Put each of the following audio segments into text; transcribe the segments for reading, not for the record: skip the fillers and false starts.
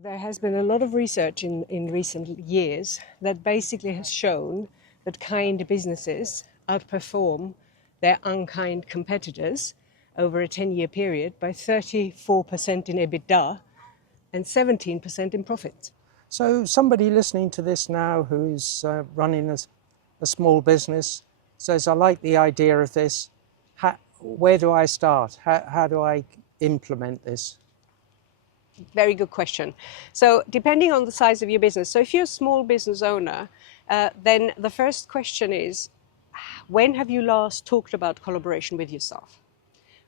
There has been a lot of research in recent years that basically has shown that kind businesses outperform their unkind competitors over a 10-year period by 34% in EBITDA and 17% in profit. So somebody listening to this now who's running a small business says, I like the idea of this. Where do I start? How do I implement this? Very good question. So depending on the size of your business, so if you're a small business owner, then the first question is, when have you last talked about collaboration with your staff,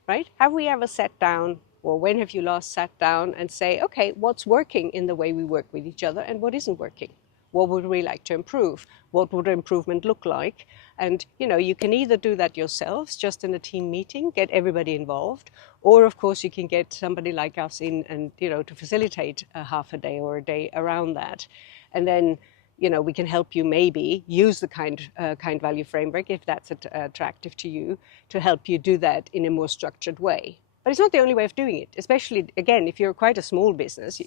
right? Have we ever sat down, or when have you last sat down and say, okay, what's working in the way we work with each other and what isn't working? What would we like to improve? What would improvement look like? And, you can either do that yourselves, just in a team meeting, get everybody involved, or of course you can get somebody like us in and, to facilitate a half a day or a day around that. And then, we can help you maybe use the KindValue framework, if that's attractive to you, to help you do that in a more structured way. But it's not the only way of doing it, especially, again, if you're quite a small business,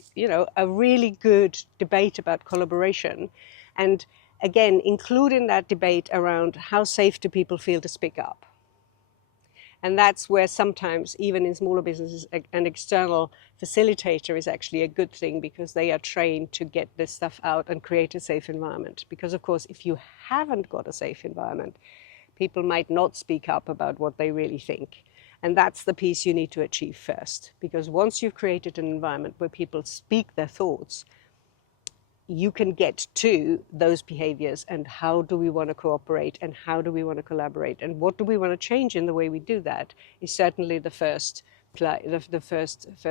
a really good debate about collaboration. And again, include in that debate around how safe do people feel to speak up. And that's where sometimes, even in smaller businesses, an external facilitator is actually a good thing, because they are trained to get this stuff out and create a safe environment. Because, of course, if you haven't got a safe environment, people might not speak up about what they really think. And that's the piece you need to achieve first, because once you've created an environment where people speak their thoughts, you can get to those behaviors and how do we want to cooperate and how do we want to collaborate and what do we want to change in the way we do that is certainly the first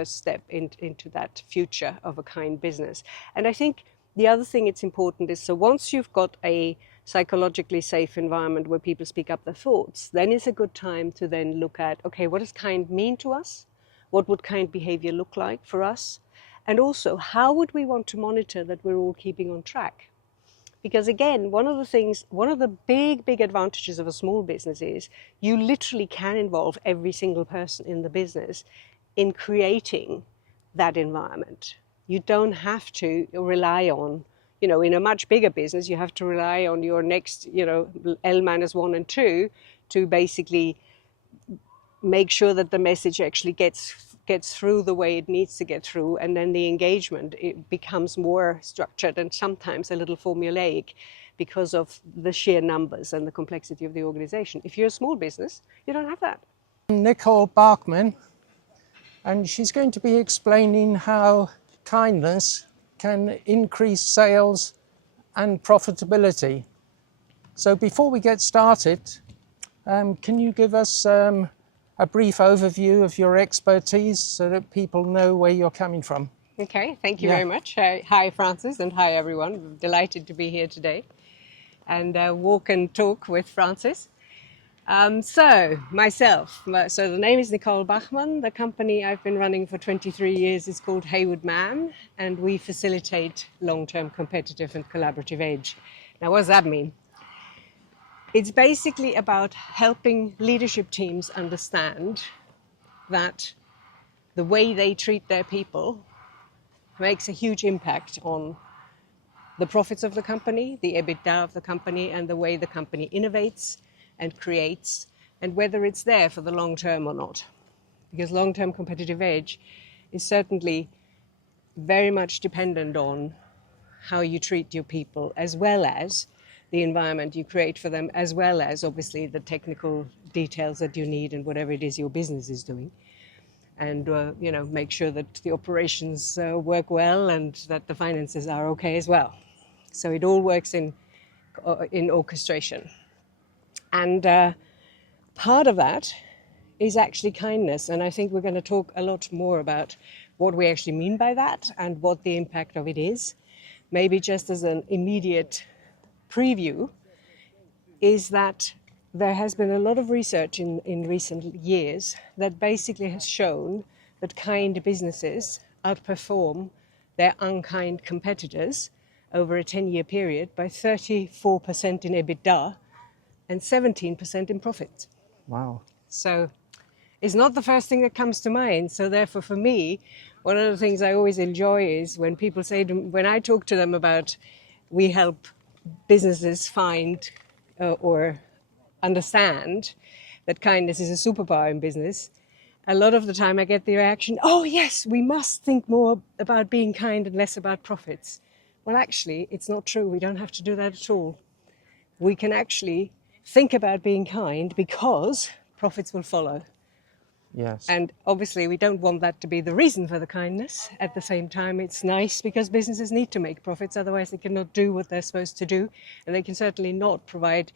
step into that future of a kind business. And I think the other thing it's important is, so once you've got a psychologically safe environment where people speak up their thoughts, then it's a good time to then look at, okay, what does kind mean to us? What would kind behavior look like for us? And also, how would we want to monitor that we're all keeping on track? Because again, one of the big advantages of a small business is you literally can involve every single person in the business in creating that environment. You don't have to rely on, in a much bigger business, you have to rely on your next, L-1 and 2 to basically make sure that the message actually gets through the way it needs to get through, and then the engagement, it becomes more structured and sometimes a little formulaic because of the sheer numbers and the complexity of the organization. If you're a small business, you don't have that. Nicole Bachmann, and she's going to be explaining how kindness can increase sales and profitability. So before we get started, can you give us a brief overview of your expertise so that people know where you're coming from? Okay, thank you very much. Hi, Francis, and hi, everyone. I'm delighted to be here today and walk and talk with Francis. So the name is Nicole Bachmann. The company I've been running for 23 years is called Haywood Mann, and we facilitate long-term competitive and collaborative edge. Now, what does that mean? It's basically about helping leadership teams understand that the way they treat their people makes a huge impact on the profits of the company, the EBITDA of the company, and the way the company innovates and creates, and whether it's there for the long term or not. Because long-term competitive edge is certainly very much dependent on how you treat your people, as well as the environment you create for them, as well as obviously the technical details that you need and whatever it is your business is doing. And make sure that the operations work well and that the finances are okay as well. So it all works in orchestration. And part of that is actually kindness. And I think we're going to talk a lot more about what we actually mean by that and what the impact of it is. Maybe just as an immediate preview is that there has been a lot of research in recent years that basically has shown that kind businesses outperform their unkind competitors over a 10-year period by 34% in EBITDA and 17% in profit. Wow. So it's not the first thing that comes to mind. So therefore, for me, One of the things I always enjoy is when people say, when I talk to them about we help businesses find or understand that kindness is a superpower in business, a lot of the time I get the reaction, oh yes, we must think more about being kind and less about profits. Well, actually, it's not true. We don't have to do that at all. We can actually think about being kind because profits will follow. Yes. And obviously, we don't want that to be the reason for the kindness. At the same time, it's nice because businesses need to make profits, otherwise they cannot do what they're supposed to do, and they can certainly not provide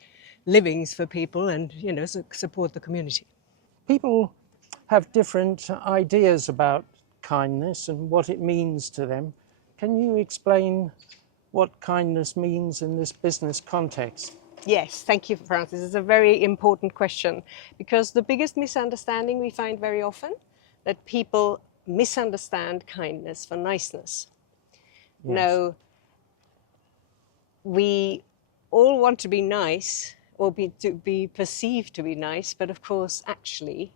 livings for people and, you know, support the community. People have different ideas about kindness and what it means to them. Can you explain what kindness means in this business context? Yes, thank you, Francis. It's a very important question because the biggest misunderstanding we find very often that people misunderstand kindness for niceness. Yes. No, we all want to be nice or to be perceived to be nice, but of course, actually,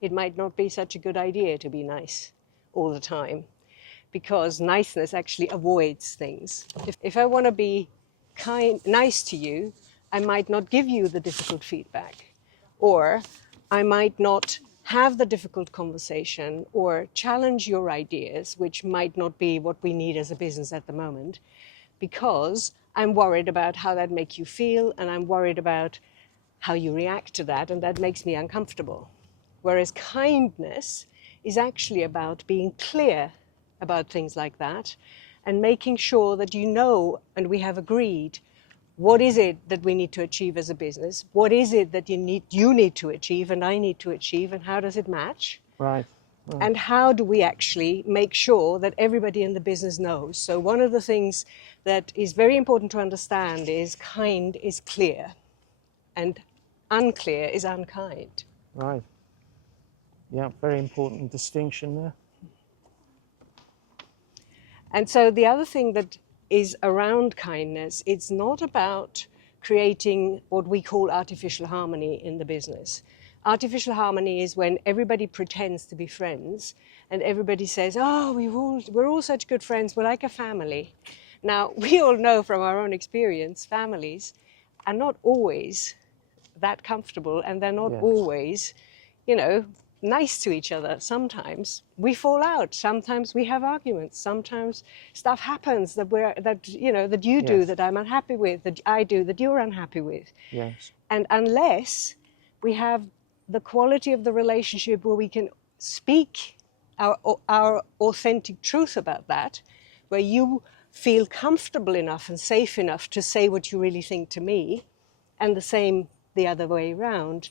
it might not be such a good idea to be nice all the time because niceness actually avoids things. If I want to be nice to you, I might not give you the difficult feedback, or I might not have the difficult conversation or challenge your ideas, which might not be what we need as a business at the moment, because I'm worried about how that makes you feel and I'm worried about how you react to that, and that makes me uncomfortable. Whereas kindness is actually about being clear about things like that and making sure that you know, and we have agreed, what is it that we need to achieve as a business? What is it that you need to achieve and I need to achieve, and how does it match? Right. And how do we actually make sure that everybody in the business knows? So one of the things that is very important to understand is kind is clear and unclear is unkind. Right. Yeah, very important distinction there. And so the other thing that is around kindness, it's not about creating what we call artificial harmony in the business. Artificial harmony is when everybody pretends to be friends and everybody says, oh, we're all such good friends, we're like a family. Now, we all know from our own experience, families are not always that comfortable and they're not always, you know, nice to each other. Sometimes we fall out, sometimes we have arguments, sometimes stuff happens that you do that I'm unhappy with, that I do that you're unhappy with. Yes. And unless we have the quality of the relationship where we can speak our authentic truth about that, where you feel comfortable enough and safe enough to say what you really think to me, and the same the other way around,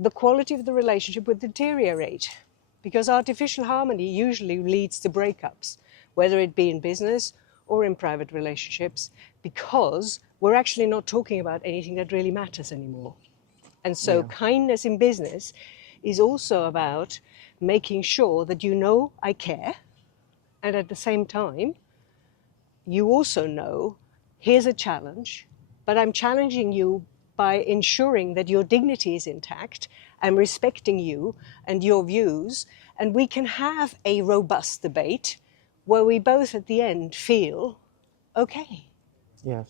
the quality of the relationship would deteriorate, because artificial harmony usually leads to breakups, whether it be in business or in private relationships, because we're actually not talking about anything that really matters anymore. And so kindness in business is also about making sure that you know I care, and at the same time, you also know here's a challenge, but I'm challenging you by ensuring that your dignity is intact. I'm respecting you and your views, and we can have a robust debate where we both at the end feel okay. Yes.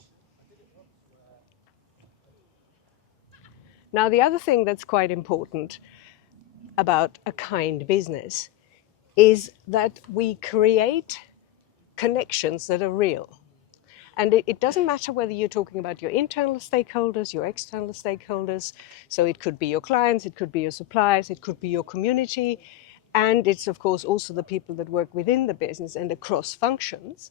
Now, the other thing that's quite important about a kind business is that we create connections that are real. And it doesn't matter whether you're talking about your internal stakeholders, your external stakeholders. So it could be your clients, it could be your suppliers, it could be your community. And it's, of course, also the people that work within the business and across functions.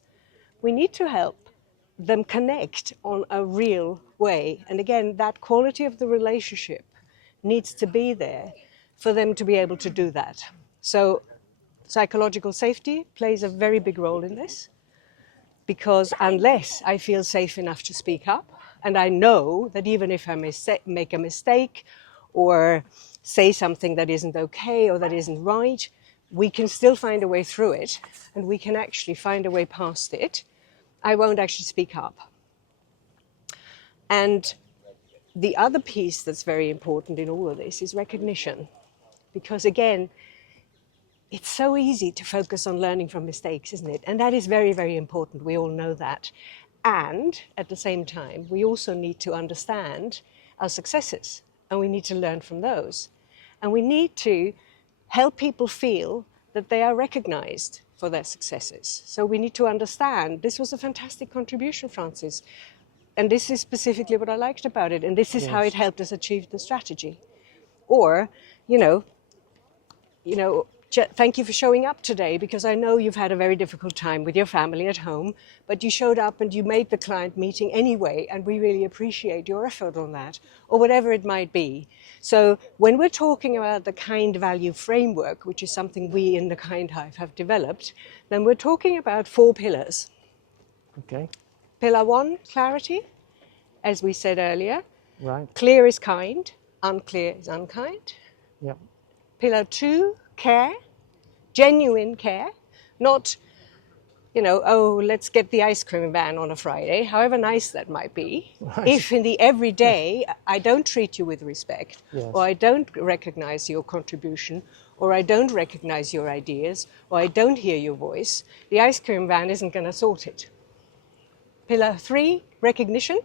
We need to help them connect on a real way. And again, that quality of the relationship needs to be there for them to be able to do that. So psychological safety plays a very big role in this, because unless I feel safe enough to speak up, and I know that even if I make a mistake or say something that isn't okay or that isn't right, we can still find a way through it, and we can actually find a way past it, I won't actually speak up. And the other piece that's very important in all of this is recognition. Because again, it's so easy to focus on learning from mistakes, isn't it? And that is very, very important. We all know that. And at the same time, we also need to understand our successes, and we need to learn from those. And we need to help people feel that they are recognized for their successes. So we need to understand, this was a fantastic contribution, Francis. And this is specifically what I liked about it. And this is how it helped us achieve the strategy. Or, thank you for showing up today, because I know you've had a very difficult time with your family at home, but you showed up and you made the client meeting anyway, and we really appreciate your effort on that, or whatever it might be. So when we're talking about the KindValue framework, which is something we in the KindHive have developed, then we're talking about 4 pillars. Okay. Pillar 1, clarity, as we said earlier. Right. Clear is kind, unclear is unkind. Yeah. Pillar 2, care, genuine care, not, let's get the ice cream van on a Friday, however nice that might be. Right. If in the everyday I don't treat you with respect, or I don't recognize your contribution, or I don't recognize your ideas, or I don't hear your voice, the ice cream van isn't going to sort it. Pillar 3, recognition.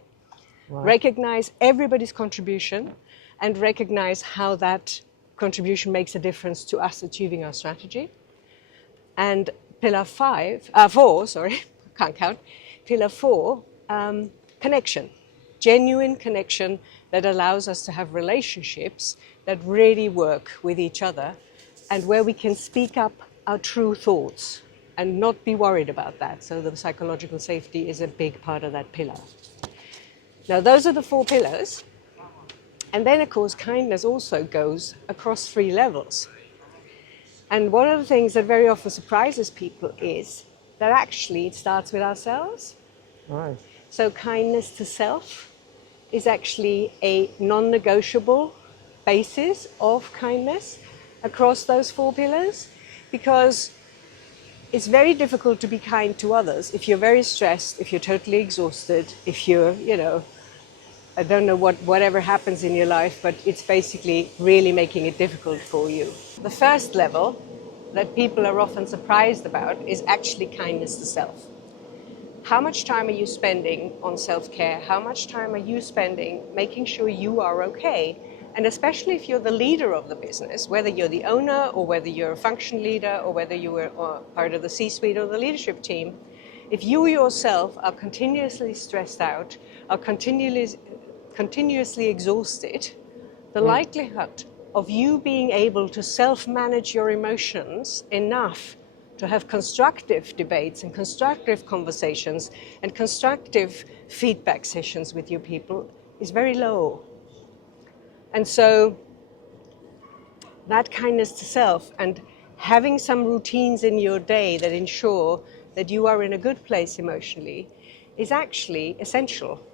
Right. Recognize everybody's contribution and recognize how that contribution makes a difference to us achieving our strategy. And pillar 4, can't count. Pillar 4, connection. Genuine connection that allows us to have relationships that really work with each other, and where we can speak up our true thoughts and not be worried about that. So the psychological safety is a big part of that pillar. Now, those are the 4 pillars. And then, of course, kindness also goes across 3 levels. And one of the things that very often surprises people is that actually it starts with ourselves. Right. So kindness to self is actually a non-negotiable basis of kindness across those 4 pillars, because it's very difficult to be kind to others if you're very stressed, if you're totally exhausted, if you're, I don't know whatever happens in your life, but it's basically really making it difficult for you. The first level that people are often surprised about is actually kindness to self. How much time are you spending on self-care? How much time are you spending making sure you are okay? And especially if you're the leader of the business, whether you're the owner or whether you're a function leader or whether you are part of the C-suite or the leadership team, if you yourself are continuously stressed out, are continuously exhausted, the likelihood of you being able to self-manage your emotions enough to have constructive debates and constructive conversations and constructive feedback sessions with your people is very low. And so that kindness to self and having some routines in your day that ensure that you are in a good place emotionally is actually essential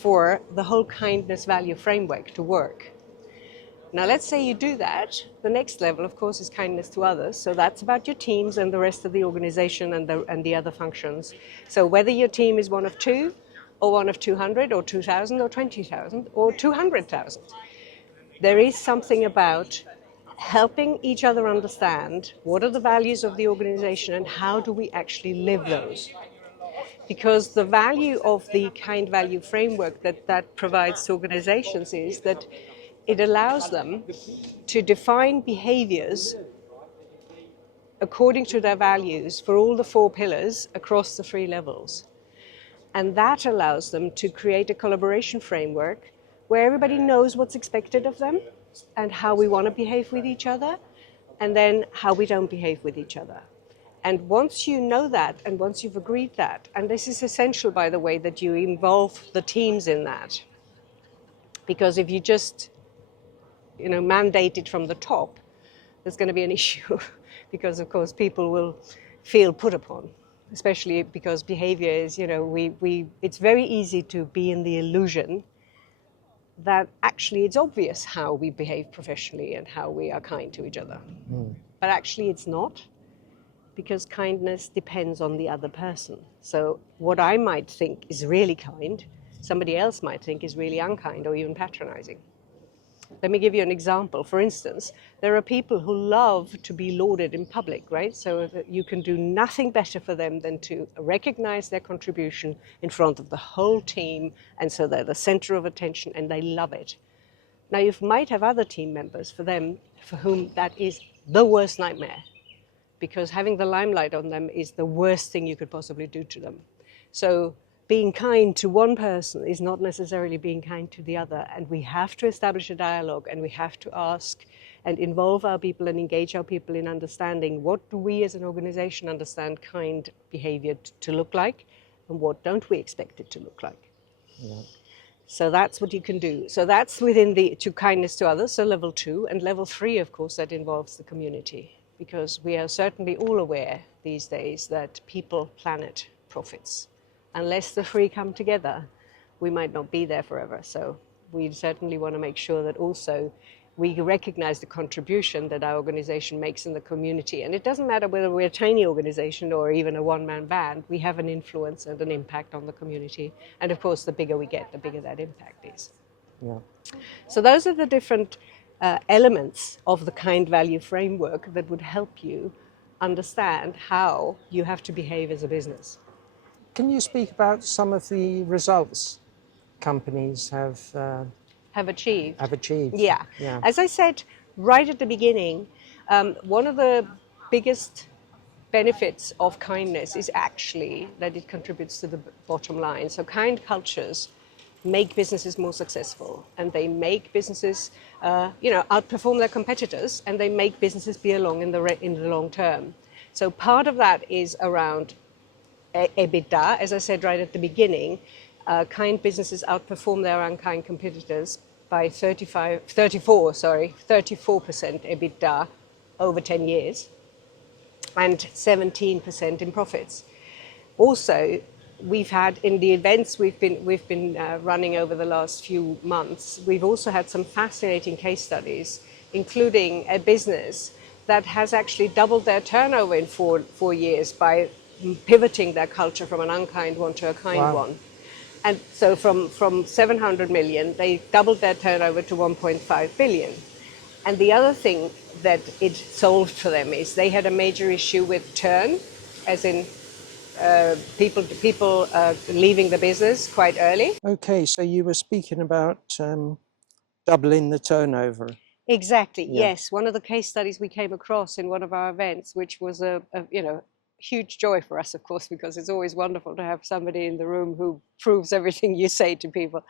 for the whole kindness value framework to work. Now, let's say you do that. The next level, of course, is kindness to others. So that's about your teams and the rest of the organization and the other functions. So whether your team is one of 2 or one of 200 or 2,000 or 20,000 or 200,000, there is something about helping each other understand what are the values of the organization and how do we actually live those. Because the value of the KindValue framework that provides to organizations is that it allows them to define behaviors according to their values for all the 4 pillars across the 3 levels. And that allows them to create a collaboration framework where everybody knows what's expected of them and how we want to behave with each other, and then how we don't behave with each other. And once you know that, and once you've agreed that, and this is essential, by the way, that you involve the teams in that, because if you just, mandate it from the top, there's going to be an issue, because of course people will feel put upon, especially because behavior is, it's very easy to be in the illusion that actually it's obvious how we behave professionally and how we are kind to each other. But actually it's not, because kindness depends on the other person. So what I might think is really kind, somebody else might think is really unkind or even patronizing. Let me give you an example. For instance, there are people who love to be lauded in public, right? So that you can do nothing better for them than to recognize their contribution in front of the whole team, and so they're the center of attention and they love it. Now, you might have other team members for whom that is the worst nightmare, because having the limelight on them is the worst thing you could possibly do to them. So being kind to one person is not necessarily being kind to the other, and we have to establish a dialogue, and we have to ask and involve our people and engage our people in understanding what do we as an organization understand kind behavior to look like, and what don't we expect it to look like. Yeah. So that's what you can do. So that's within the to kindness to others, so level 2. And level 3, of course, that involves the community, because we are certainly all aware these days that people, planet, profits. Unless the three come together, we might not be there forever. So we certainly want to make sure that also we recognize the contribution that our organization makes in the community. And it doesn't matter whether we're a tiny organization or even a one-man band, we have an influence and an impact on the community. And of course, the bigger we get, the bigger that impact is. Yeah. So those are the different elements of the KindValue framework that would help you understand how you have to behave as a business. Can you speak about some of the results companies have achieved? Yeah. As I said right at the beginning, one of the biggest benefits of kindness is actually that it contributes to the bottom line. So kind cultures make businesses more successful, and they make businesses outperform their competitors, and they make businesses be along in the long term. So part of that is around EBITDA. As I said right at the beginning, kind businesses outperform their unkind competitors by 34% EBITDA over 10 years and 17% in profits. Also, we've had in the events we've been running over the last few months, we've also had some fascinating case studies, including a business that has actually doubled their turnover in four years by pivoting their culture from an unkind one to a kind one. And so from 700 million, they doubled their turnover to 1.5 billion. And the other thing that it solved for them is they had a major issue with churn, as in people leaving the business quite early. Okay, so you were speaking about doubling the turnover. Exactly, yes. One of the case studies we came across in one of our events, which was a huge joy for us, of course, because it's always wonderful to have somebody in the room who proves everything you say to people.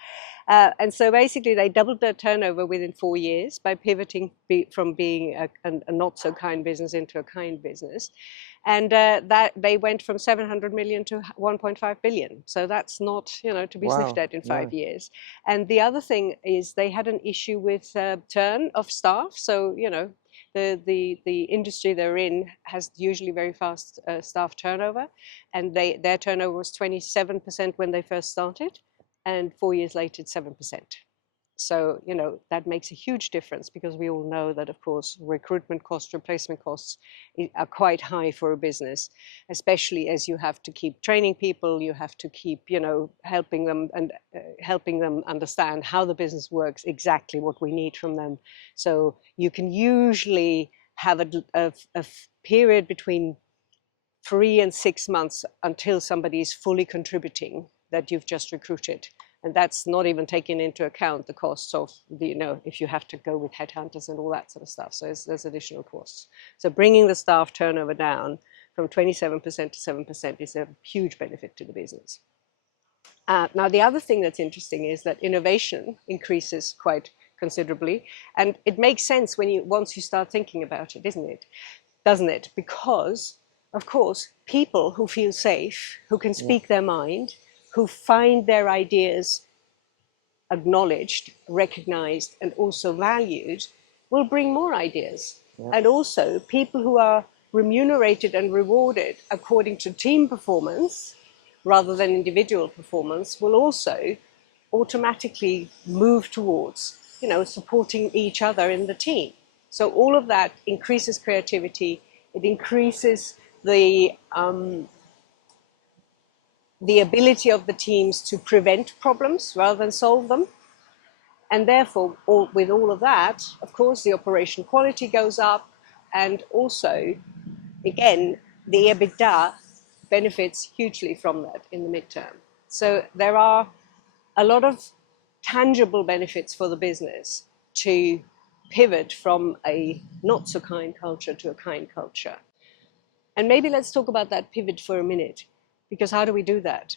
And so basically they doubled their turnover within 4 years by pivoting from being a not so kind business into a kind business. And that they went from 700 million to 1.5 billion. So that's not, to be sniffed at in 5 years. And the other thing is they had an issue with turn of staff. So, the industry they're in has usually very fast staff turnover, and their turnover was 27% when they first started, and 4 years later it's 7%. So, that makes a huge difference, because we all know that, of course, recruitment costs, replacement costs are quite high for a business, especially as you have to keep training people, you have to keep, helping them and helping them understand how the business works, exactly what we need from them. So you can usually have a period between 3 and 6 months until somebody is fully contributing that you've just recruited. And that's not even taking into account the costs of if you have to go with headhunters and all that sort of stuff. So there's additional costs. So bringing the staff turnover down from 27% to 7% is a huge benefit to the business. Now, the other thing that's interesting is that innovation increases quite considerably. And it makes sense once you start thinking about it, doesn't it? Because, of course, people who feel safe, who can speak their mind, who find their ideas acknowledged, recognized, and also valued, will bring more ideas. And also, people who are remunerated and rewarded according to team performance rather than individual performance will also automatically move towards, supporting each other in the team. So all of that increases creativity. It increases the ability of the teams to prevent problems rather than solve them. And therefore, with all of that, of course, the operation quality goes up, and also, again, the EBITDA benefits hugely from that in the midterm. So there are a lot of tangible benefits for the business to pivot from a not so kind culture to a kind culture. And maybe let's talk about that pivot for a minute, because how do we do that?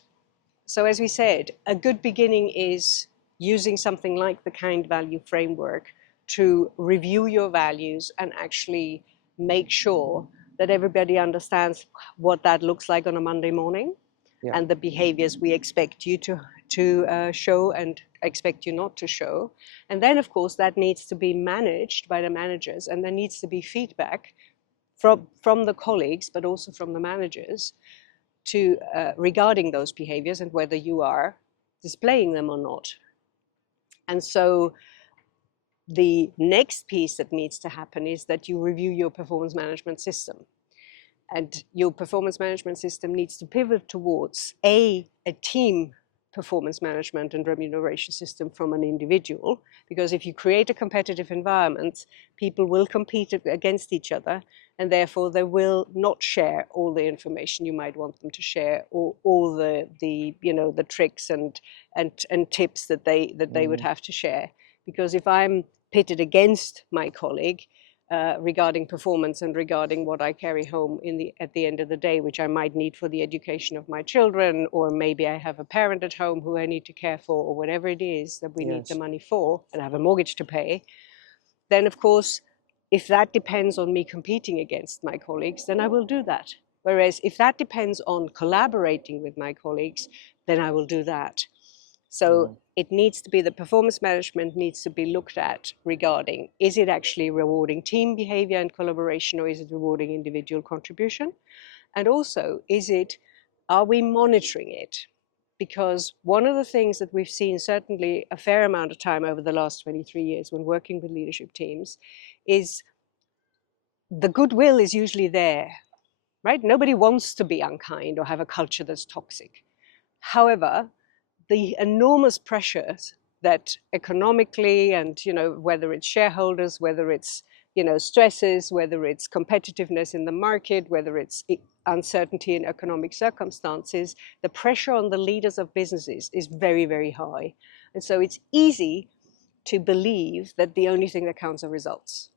So as we said, a good beginning is using something like the KindValue framework to review your values and actually make sure that everybody understands what that looks like on a Monday morning, and the behaviors we expect you to show and expect you not to show. And then, of course, that needs to be managed by the managers, and there needs to be feedback from the colleagues, but also from the managers to regarding those behaviors and whether you are displaying them or not. And so the next piece that needs to happen is that you review your performance management system. And your performance management system needs to pivot towards a team performance management and remuneration system from an individual, because if you create a competitive environment, people will compete against each other, and therefore they will not share all the information you might want them to share, or all the tricks and tips that they would have to share. Because if I'm pitted against my colleague regarding performance and regarding what I carry home at the end of the day, which I might need for the education of my children, or maybe I have a parent at home who I need to care for, or whatever it is that we need the money for, and I have a mortgage to pay, then of course, if that depends on me competing against my colleagues, then I will do that. Whereas if that depends on collaborating with my colleagues, then I will do that. So it needs to be, the performance management needs to be looked at regarding, is it actually rewarding team behavior and collaboration, or is it rewarding individual contribution? And also, are we monitoring it? Because one of the things that we've seen certainly a fair amount of time over the last 23 years when working with leadership teams is the goodwill is usually there, right? Nobody wants to be unkind or have a culture that's toxic. However, the enormous pressures that economically, and whether it's shareholders, whether it's stresses, whether it's competitiveness in the market, whether it's uncertainty in economic circumstances, the pressure on the leaders of businesses is very, very high. And so it's easy to believe that the only thing that counts are results.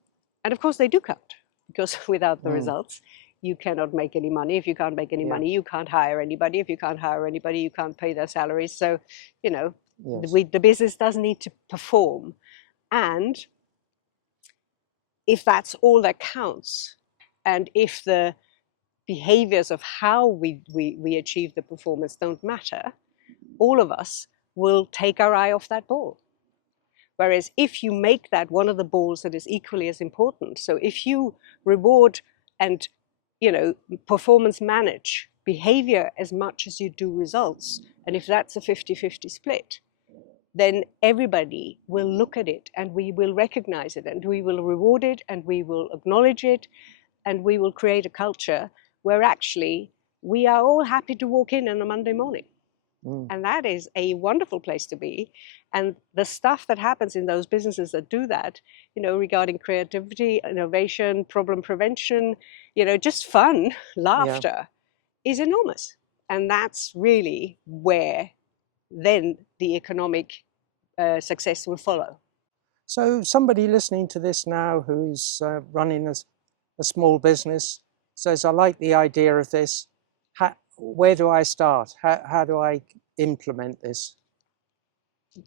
And of course they do count, because without the results, you cannot make any money. If you can't make any money, you can't hire anybody. If you can't hire anybody, you can't pay their salaries. So, the business does need to perform. And if that's all that counts, and if the behaviors of how we achieve the performance don't matter, all of us will take our eye off that ball. Whereas if you make that one of the balls that is equally as important, so if you reward and performance manage behavior as much as you do results, and if that's a 50-50 split, then everybody will look at it, and we will recognize it, and we will reward it, and we will acknowledge it, and we will create a culture where actually we are all happy to walk in on a Monday morning. And that is a wonderful place to be. And the stuff that happens in those businesses that do that, regarding creativity, innovation, problem prevention, just fun, laughter, is enormous. And that's really where then the economic success will follow. So somebody listening to this now who's running a small business says, I like the idea of this. Where do I start? How do I implement this?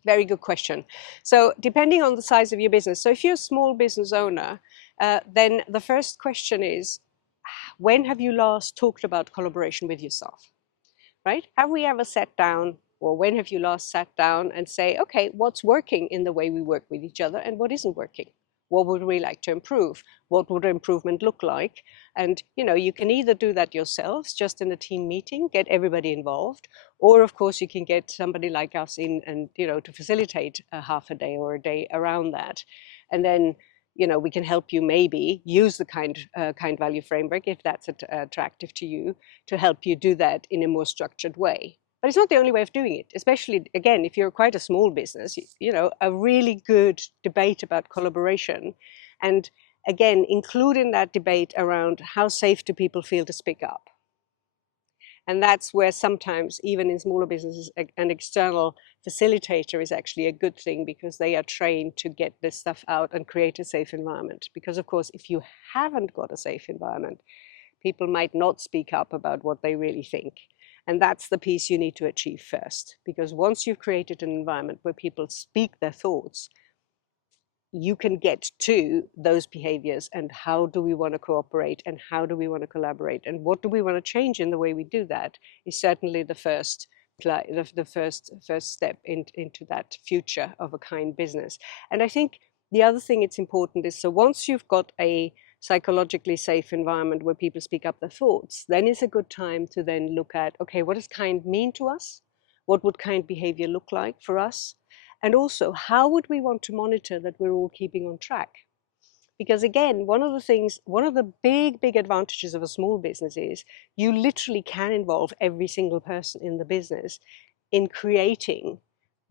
Very good question. So depending on the size of your business, so if you're a small business owner, then the first question is, when have you last talked about collaboration with your staff, right? Have we ever sat down, or when have you last sat down and say, okay, what's working in the way we work with each other and what isn't working? What would we like to improve? What would improvement look like? And you can either do that yourselves, just in a team meeting, get everybody involved, or of course you can get somebody like us in and to facilitate a half a day or a day around that. And then we can help you maybe use the KindValue framework, if that's attractive to you, to help you do that in a more structured way. But it's not the only way of doing it, especially, again, if you're quite a small business, you know, a really good debate about collaboration. And again, include in that debate around how safe do people feel to speak up. And that's where sometimes, even in smaller businesses, an external facilitator is actually a good thing, because they are trained to get this stuff out and create a safe environment. Because, of course, if you haven't got a safe environment, people might not speak up about what they really think. And that's the piece you need to achieve first. Because once you've created an environment where people speak their thoughts, you can get to those behaviors and how do we want to cooperate and how do we want to collaborate and what do we want to change in the way we do that is certainly the first step into that future of a kind business. And I think the other thing it's important is, so once you've got a psychologically safe environment where people speak up their thoughts, then it's a good time to then look at, okay, what does kind mean to us? What would kind behavior look like for us? And also, how would we want to monitor that we're all keeping on track? Because again, one of the big advantages of a small business is you literally can involve every single person in the business in creating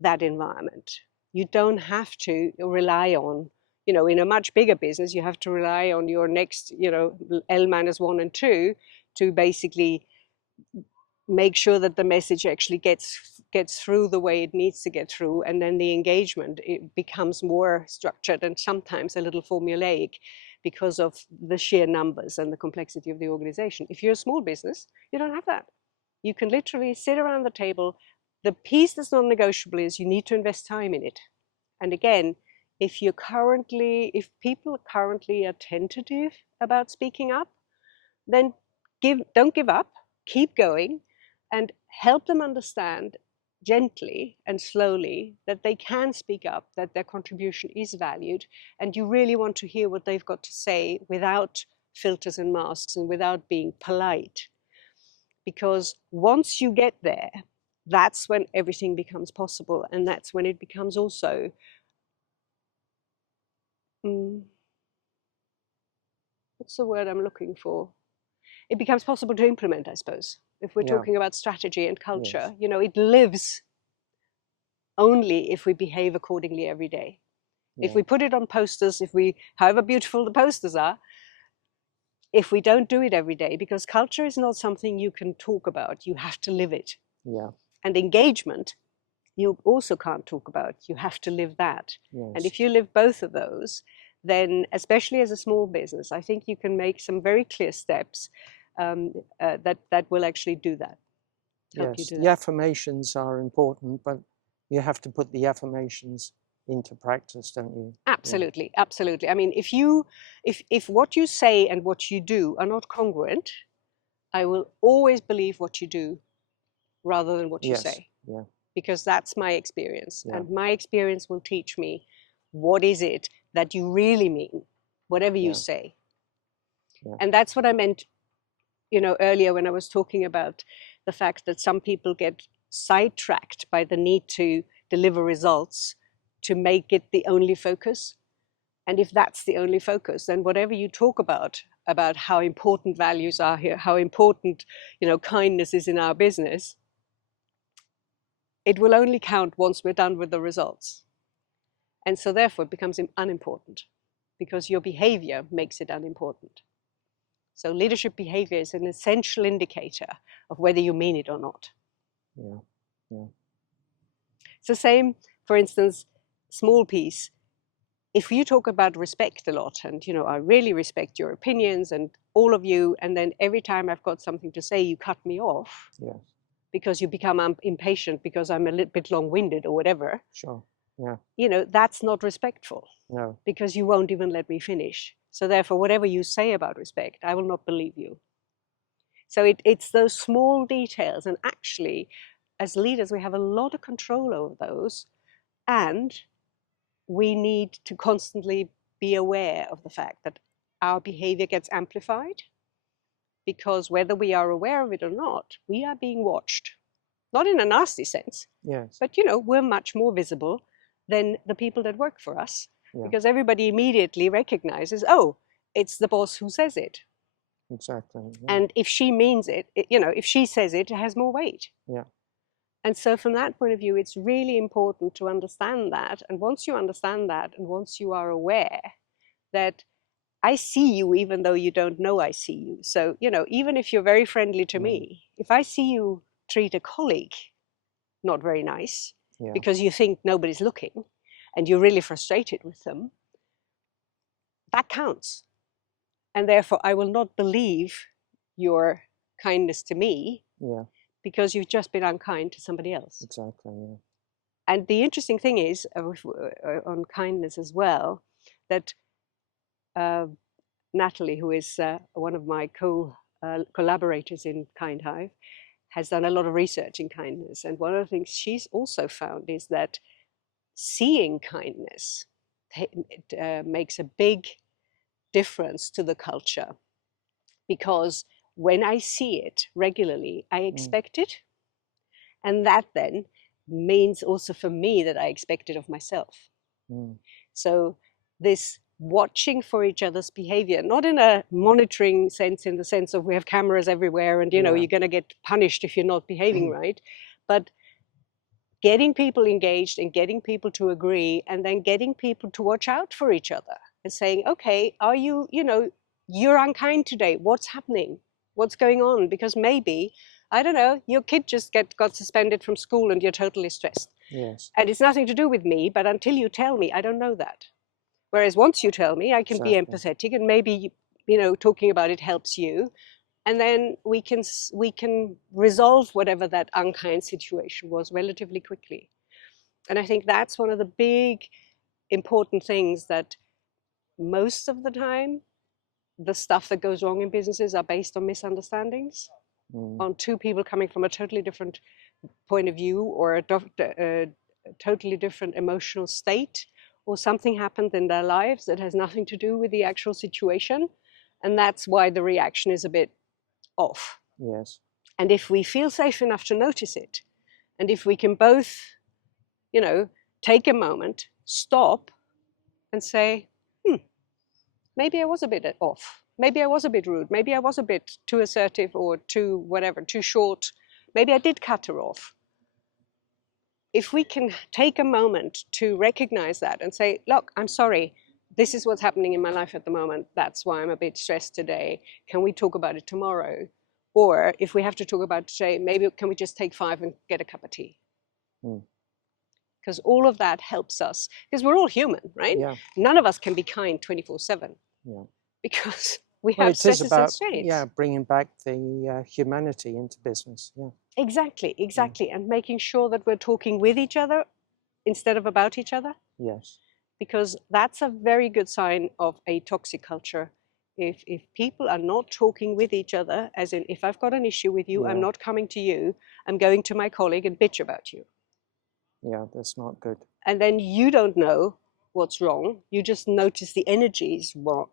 that environment. You don't have to rely on, you know, in a much bigger business, you have to rely on your next, you know, L-1 and 2 to basically make sure that the message actually gets through the way it needs to get through, and then the engagement, it becomes more structured and sometimes a little formulaic because of the sheer numbers and the complexity of the organization. If you're a small business, you don't have that. You can literally sit around the table. The piece that's non-negotiable is you need to invest time in it. And again, if people currently are tentative about speaking up, then don't give up, keep going, and help them understand gently and slowly that they can speak up, that their contribution is valued, and you really want to hear what they've got to say without filters and masks and without being polite. Because once you get there, that's when everything becomes possible, and that's when it becomes also what's the word I'm looking for? It becomes possible to implement, I suppose. If we're talking about strategy and culture, yes. You know, it lives only if we behave accordingly every day. Yeah. If we put it on posters, however beautiful the posters are, if we don't do it every day, because culture is not something you can talk about, you have to live it. Yeah. And engagement, you also can't talk about, you have to live that. Yes. And if you live both of those, then especially as a small business, I think you can make some very clear steps that will actually do that. Yes, the affirmations are important, but you have to put the affirmations into practice, don't you? Absolutely, yeah. Absolutely. I mean, if what you say and what you do are not congruent, I will always believe what you do rather than what you say. Yeah. Because that's my experience. Yeah. And my experience will teach me what is it that you really mean, whatever you say. Yeah. And that's what I meant, you know, earlier when I was talking about the fact that some people get sidetracked by the need to deliver results to make it the only focus. And if that's the only focus, then whatever you talk about how important values are here, how important, you know, kindness is in our business, it will only count once we're done with the results. And so therefore it becomes unimportant because your behavior makes it unimportant. So leadership behavior is an essential indicator of whether you mean it or not. Yeah, yeah. It's the same, for instance, small piece. If you talk about respect a lot and, you know, I really respect your opinions and all of you, and then every time I've got something to say, you cut me off. Yes. Because you become impatient because I'm a little bit long-winded or whatever. Sure, yeah. You know, that's not respectful. No. Because you won't even let me finish. So therefore, whatever you say about respect, I will not believe you. So it's those small details. And actually, as leaders, we have a lot of control over those. And we need to constantly be aware of the fact that our behavior gets amplified. Because whether we are aware of it or not, we are being watched. Not in a nasty sense, yes. But, you know, we're much more visible than the people that work for us. Yeah. Because everybody immediately recognizes, oh, it's the boss who says it. Exactly. Yeah. And if she means it, you know, if she says it, it has more weight. Yeah. And so from that point of view, it's really important to understand that. And once you understand that, and once you are aware that I see you even though you don't know I see you. So, even if you're very friendly to me, if I see you treat a colleague not very nice because you think nobody's looking and you're really frustrated with them, that counts. And therefore, I will not believe your kindness to me because you've just been unkind to somebody else. Exactly, yeah. And the interesting thing is, on kindness as well, that Natalie, who is one of my collaborators in KindHive, has done a lot of research in kindness. And one of the things she's also found is that seeing kindness makes a big difference to the culture. Because when I see it regularly, I expect it. And that then means also for me that I expect it of myself. So this watching for each other's behavior, not in a monitoring sense, in the sense of we have cameras everywhere and, you're going to get punished if you're not behaving right, but getting people engaged and getting people to agree, and then getting people to watch out for each other and saying, okay, are you, you're unkind today. What's happening? What's going on? Because maybe, I don't know, your kid just got suspended from school and you're totally stressed. Yes. And it's nothing to do with me, but until you tell me, I don't know that. Whereas once you tell me, I can be empathetic, and maybe, talking about it helps you. And then we can resolve whatever that unkind situation was relatively quickly. And I think that's one of the big important things, that most of the time, the stuff that goes wrong in businesses are based on misunderstandings, on two people coming from a totally different point of view, or a totally different emotional state, or something happened in their lives that has nothing to do with the actual situation. And that's why the reaction is a bit off. Yes. And if we feel safe enough to notice it, and if we can both, take a moment, stop, and say, maybe I was a bit off. Maybe I was a bit rude. Maybe I was a bit too assertive, or too short. Maybe I did cut her off. If we can take a moment to recognize that and say, look, I'm sorry, this is what's happening in my life at the moment. That's why I'm a bit stressed today. Can we talk about it tomorrow? Or if we have to talk about it today, maybe can we just take 5 and get a cup of tea? Because all of that helps us, because we're all human, right? Yeah. None of us can be kind 24/7. Yeah. Because we have it is stresses about, and strains. bringing back the humanity into business. Yeah. Exactly. And making sure that we're talking with each other instead of about each other. Yes. Because that's a very good sign of a toxic culture. If people are not talking with each other, as in, if I've got an issue with you, I'm not coming to you, I'm going to my colleague and bitch about you. Yeah, that's not good. And then you don't know what's wrong. You just notice the energy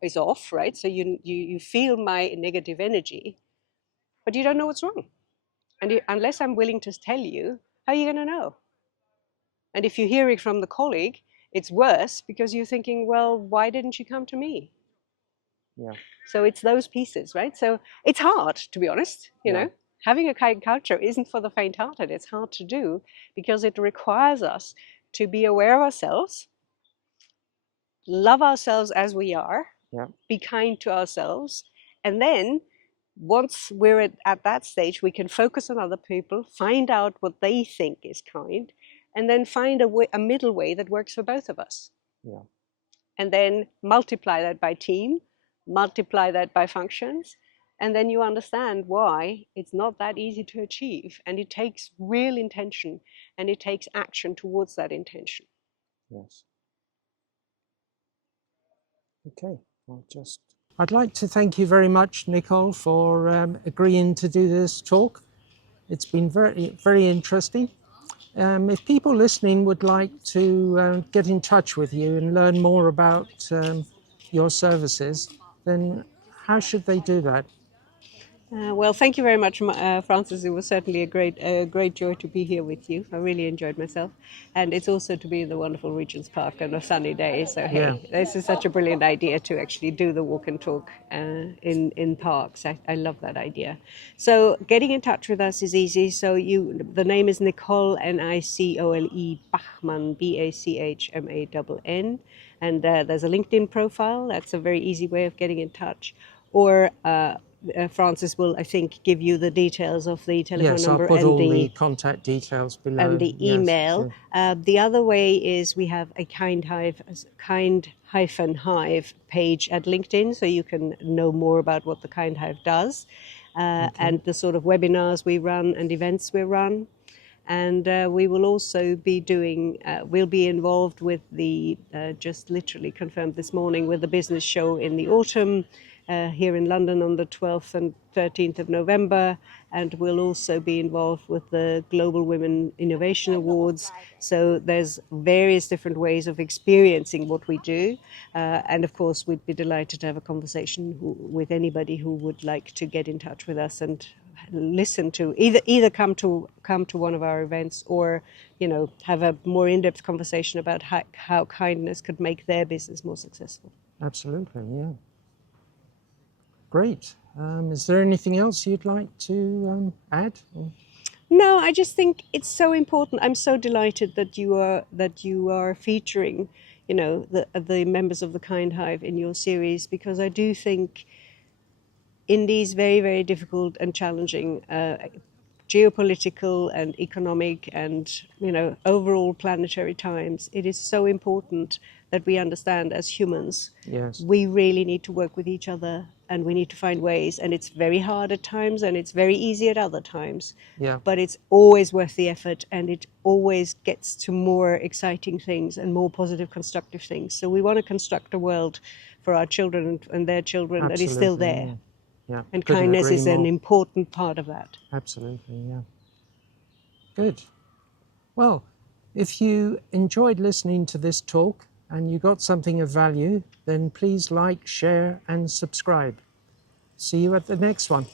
is off, right? So you feel my negative energy, but you don't know what's wrong. And unless I'm willing to tell you, how are you going to know? And if you hear it from the colleague, it's worse, because you're thinking, well, why didn't you come to me? Yeah. So it's those pieces, right? So it's hard, to be honest, Having a kind culture isn't for the faint-hearted. It's hard to do because it requires us to be aware of ourselves, love ourselves as we are, be kind to ourselves, and then once we're at that stage, we can focus on other people, find out what they think is kind, and then find a middle way that works for both of us. Yeah. And then multiply that by team, multiply that by functions, and then you understand why it's not that easy to achieve. And it takes real intention, and it takes action towards that intention. Yes. Okay, I'd like to thank you very much, Nicole, for agreeing to do this talk. It's been very, very interesting. If people listening would like to get in touch with you and learn more about your services, then how should they do that? Well, thank you very much, Francis. It was certainly a great joy to be here with you. I really enjoyed myself, and it's also to be in the wonderful Regent's Park on a sunny day. So Yeah. hey, this is such a brilliant idea to actually do the walk and talk in parks. I love that idea. So getting in touch with us is easy. So the name is Nicole, Nicole Bachmann, Bachmann, and there's a LinkedIn profile. That's a very easy way of getting in touch, or Francis will, I think, give you the details of the telephone Yes, I'll number put all the contact details below. and the Yes, email. yeah. The other way is we have a Kind-Hive page at LinkedIn, so you can know more about what the KindHive does and the sort of webinars we run and events we run. And we will also be we'll be involved with just literally confirmed this morning, with the business show in the autumn here in London on the 12th and 13th of November. And we'll also be involved with the Global Women Innovation Awards. So there's various different ways of experiencing what we do. And of course, we'd be delighted to have a conversation with anybody who would like to get in touch with us and listen to either come to one of our events, or have a more in-depth conversation about how kindness could make their business more successful. Absolutely, yeah. Great. Is there anything else you'd like to add? No, I just think it's so important. I'm so delighted that you are featuring, the members of the KindHive in your series, because I do think in these very, very difficult and challenging geopolitical and economic and overall planetary times, it is so important that we understand as humans, yes, we really need to work with each other, and we need to find ways. And it's very hard at times, and it's very easy at other times. yeah, But it's always worth the effort, and it always gets to more exciting things and more positive, constructive things. So we want to construct a world for our children and their children that is still there. Yeah. Yeah. And Couldn't kindness agree is more. an important part of that. Absolutely, yeah. Good. Well, if you enjoyed listening to this talk and you got something of value, then please like, share, and subscribe. See you at the next one.